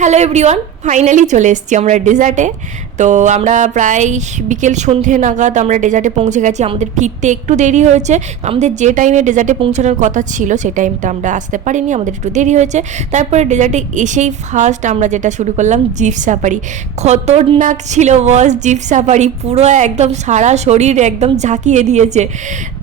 Hello everyone, finally চলে এসেছি আমরা ডেজার্টে। তো আমরা প্রায় বিকেল সন্ধে নাগাদ আমরা ডেজার্টে পৌঁছে গেছি। আমাদের ফিরতে একটু দেরি হয়েছে। আমাদের যে টাইমে ডেজার্টে পৌঁছানোর কথা ছিল সেই টাইমটা আমরা আসতে পারিনি, আমাদের একটু দেরি হয়েছে। তারপরে ডেজার্টে এসেই ফার্স্ট আমরা যেটা শুরু করলাম জিপ সাফারি। খতরনাক ছিল বস জিপ সাফারি, পুরো একদম সারা শরীর একদম ঝাঁকিয়ে দিয়েছে।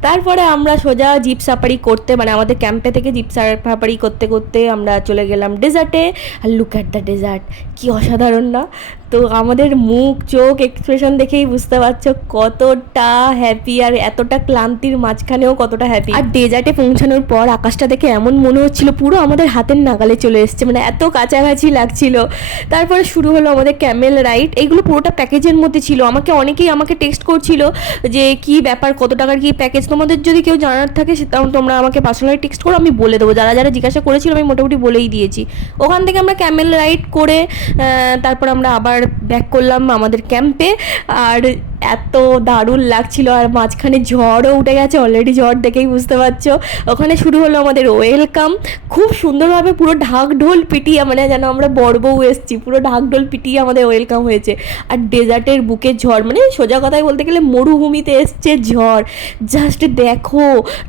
তারপরে আমরা সোজা জিপ সাফারি করতে মানে আমাদের ক্যাম্পে থেকে জিপ সাফারি করতে করতে আমরা চলে গেলাম ডেজার্টে। আর লুক অ্যাট দ্য ডেজার্ট, কি অসাধারণ না? তো আমাদের মুখ চোখ এক্সপ্রেশন দেখেই বুঝতে পারছো কতটা হ্যাপি, আর এতটা ক্লান্তির মাঝখানেও কতটা হ্যাপি। আর ডেজার্টে পৌঁছানোর পর আকাশটা দেখে এমন মনে হচ্ছিল পুরো আমাদের হাতের নাগালে চলে এসছে, মানে এত কাছাকাছি লাগছিল। তারপরে শুরু হলো আমাদের ক্যামেল রাইড। এইগুলো পুরোটা প্যাকেজের মধ্যে ছিল। অনেকেই আমাকে টেক্সট করছিল যে কি ব্যাপার, কত টাকার কি প্যাকেজ। তোমাদের যদি কেউ জানার থাকে তোমরা আমাকে পার্সোনালি টেক্সট করো, আমি বলে দেবো। যারা যারা জিজ্ঞাসা করেছিল আমি মোটামুটি বলেই দিয়েছি। ওখান থেকে আমরা ক্যামেল রাইড করে তারপর আমরা আবার ব্যাক করলাম আমাদের ক্যাম্পে। আর এত দারুণ লাগছিল, আর মাঝখানে ঝড়ও উঠে গেছে অলরেডি, ঝড় দেখেই বুঝতে পারছো। ওখানে শুরু হলো আমাদের ওয়েলকাম। খুব সুন্দরভাবে পুরো ঢাক ঢোল পিটিয়ে, মানে যেন আমরা বড় বউ এসেছি, পুরো ঢাক ঢোল পিটিয়ে আমাদের ওয়েলকাম হয়েছে। আর ডেজার্টের বুকে ঝড়, মানে সোজা কথায় বলতে গেলে মরুভূমিতে এসছে ঝড়। জাস্ট দেখো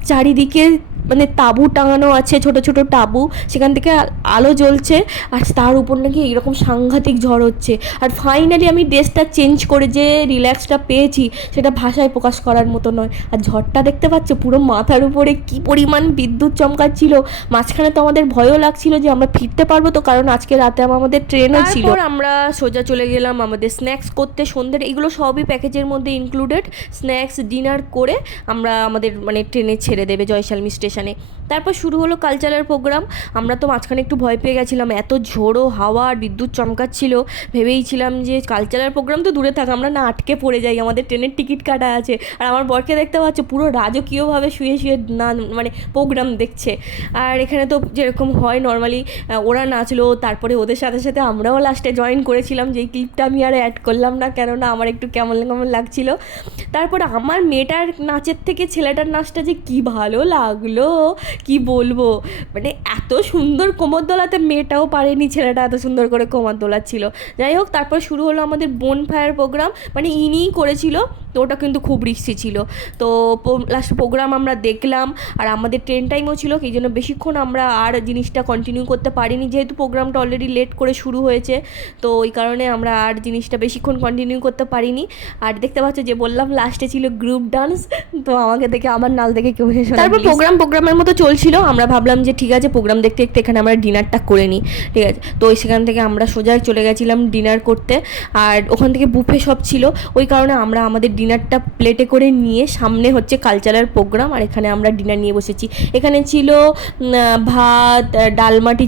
চারিদিকে, মানে তাঁবু টাঙানো আছে, ছোট ছোট তাঁবু, সেখান থেকে আলো জ্বলছে। আর তার উপর নাকি এইরকম সাংঘাতিক ঝড় হচ্ছে। আর ফাইনালি আমি ড্রেসটা চেঞ্জ করে যে রিল্যাক্সটা পেয়েছি সেটা ভাষায় প্রকাশ করার মতো নয়। আর ঝড়টা দেখতে পাচ্ছ পুরো মাথার উপরে কি পরিমাণ বিদ্যুৎ চমকাচ্ছিল। মাঝখানে তো আমাদের ভয়ও লাগছিল যে আমরা ফিরতে পারবো তো, কারণ আজকে রাতে আমাদের ট্রেনও ছিল। তারপর আমরা সোজা চলে গেলাম আমাদের স্ন্যাক্স করতে। সন্ধ্যের এগুলো সবই প্যাকেজের মধ্যে ইনক্লুডেড। স্ন্যাক্স ডিনার করে আমরা আমাদের মানে ট্রেনে ছেড়ে দেবে জয়সালমী স্টেশনে। তারপর শুরু হলো কালচারাল প্রোগ্রাম। আমরা তো মাঝখানে একটু ভয় পেয়ে গেছিলাম, এত ঝোড়ো হাওয়া আর বিদ্যুৎ চমকাচ্ছিল। ভেবেইছিলাম যে কালচারাল প্রোগ্রাম তো দূরে থাক, আমরা না আটকে পড়ে যাই, আমাদের ট্রেনের টিকিট কাটা আছে। আর আমার বরকে দেখতে পাচ্ছ পুরো রাজকীয়ভাবে শুয়ে শুয়ে না মানে প্রোগ্রাম দেখছে। আর এখানে তো যেরকম হয় নর্মালি ওরা নাচলো, তারপরে ওদের সাথে সাথে আমরাও লাস্টে জয়েন করেছিলাম। যেই ক্লিপটা আমি আর অ্যাড করলাম না, কেননা আমার একটু কেমন কেমন লাগছিল। তারপরে আমার মেয়েটার নাচের থেকে ছেলেটার নাচটা যে কি ভালো লাগলো কি বলবো, মানে এত সুন্দর কোমর দোলাতে মেয়েটাও পারেনি, ছেলেটা এত সুন্দর করে কোমর দোলাচ্ছিল। যাই হোক, তারপর শুরু হলো আমাদের বোন ফায়ার প্রোগ্রাম, মানে ইনিই করেছিল। তো ওটা কিন্তু খুব রিস্কি ছিল। তো লাস্ট প্রোগ্রাম আমরা দেখলাম। আর আমাদের ট্রেন টাইমও ছিল, এই জন্য বেশিক্ষণ আমরা আর জিনিসটা কন্টিনিউ করতে পারিনি, যেহেতু প্রোগ্রামটা অলরেডি লেট করে শুরু হয়েছে। তো ওই কারণে আমরা আর জিনিসটা বেশিক্ষণ কন্টিনিউ করতে পারিনি। আর দেখতে পাচ্ছ যে বললাম লাস্টে ছিল গ্রুপ ডান্স। তো আমাকে দেখে আমার নাল দেখে কেউ হেসে। তারপর প্রোগ্রামের মতো চলছিল। আমরা ভাবলাম যে ঠিক আছে প্রোগ্রাম দেখতে দেখতে এখানে আমরা ডিনারটা করে নিই, ঠিক আছে। তো সেখান থেকে আমরা সোজা চলে গেছিলাম ডিনার করতে। আর ওখান থেকে বুফে সব ছিল, ওই কারণে আমরা আমাদের ডিনারটা প্লেটে করে নিয়ে, সামনে হচ্ছে কালচারাল প্রোগ্রাম আর এখানে আমরা ডিনার নিয়ে বসেছি। এখানে ছিল ভাত, ডালবাটি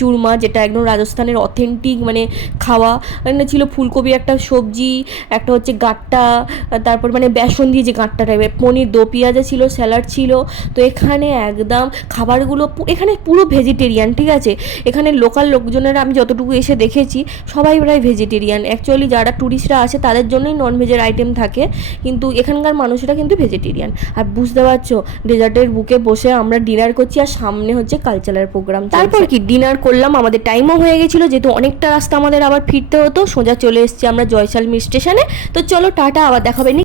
চুরমা, যেটা একদম রাজস্থানের অথেন্টিক মানে খাওয়া। এখানে ছিল ফুলকপি একটা সবজি, একটা হচ্ছে গাট্টা, তারপর মানে বেসন দিয়ে যে গাট্টা টাইপের, পনির, দো পেঁয়াজা ছিল, স্যালাড ছিল। তো এখানে একদম খাবারগুলো এখানে পুরো ভেজিটেরিয়ান, ঠিক আছে। এখানে লোকাল লোকজনেরা আমি যতটুকু এসে দেখেছি সবাই প্রায় ভেজিটেরিয়ান। অ্যাকচুয়ালি যারা ট্যুরিস্টরা আসে তাদের জন্যই ননভেজের আইটেম থাকে, কিন্তু এখানকার মানুষেরা কিন্তু ভেজিটেরিয়ান। আর বুঝতে পারছো ডেজার্টের বুকে বসে আমরা ডিনার করছি, আর সামনে হচ্ছে কালচারাল প্রোগ্রাম। তারপর কি ডিনার করলাম, আমাদের টাইমও হয়ে গেছিলো, যেহেতু অনেকটা রাস্তা আমাদের আবার ফিরতে হতো। সোজা চলে এসেছি আমরা জয়সালমীর স্টেশনে। তো চলো টাটা, আবার দেখাবে।